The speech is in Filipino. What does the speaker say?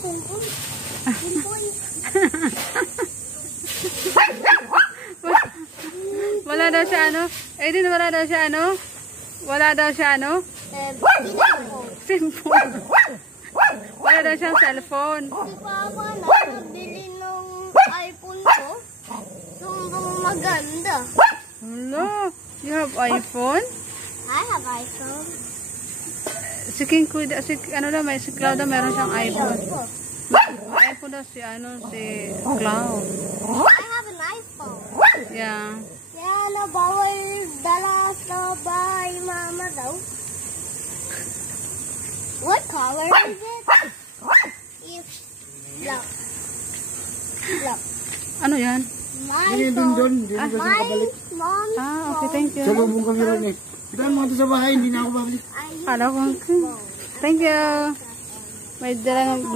tungkol. Wala daw siya ano? Aiden, wala daw siya ano? Wala daw siya ano? Cellphone. Wala daw siyang cellphone. Si Papa nabili ng iPhone ko. Sobrang maganda. Hello, you have iPhone? I have iPhone. Si King Kuya, si ano daw, si Cloud daw meron siyang iPhone. May iPhone daw si ano, si Cloud. I have an iPhone. Yeah. Yeah, nabawal dala sa bahay mama daw. What color is it? If black. Black. Ano yan? My Doon. phone. My mom's Okay, thank you. Sa lubong kami rin eh. Kita mo sa bahay, hindi na ako babalik. Thank you. May dalang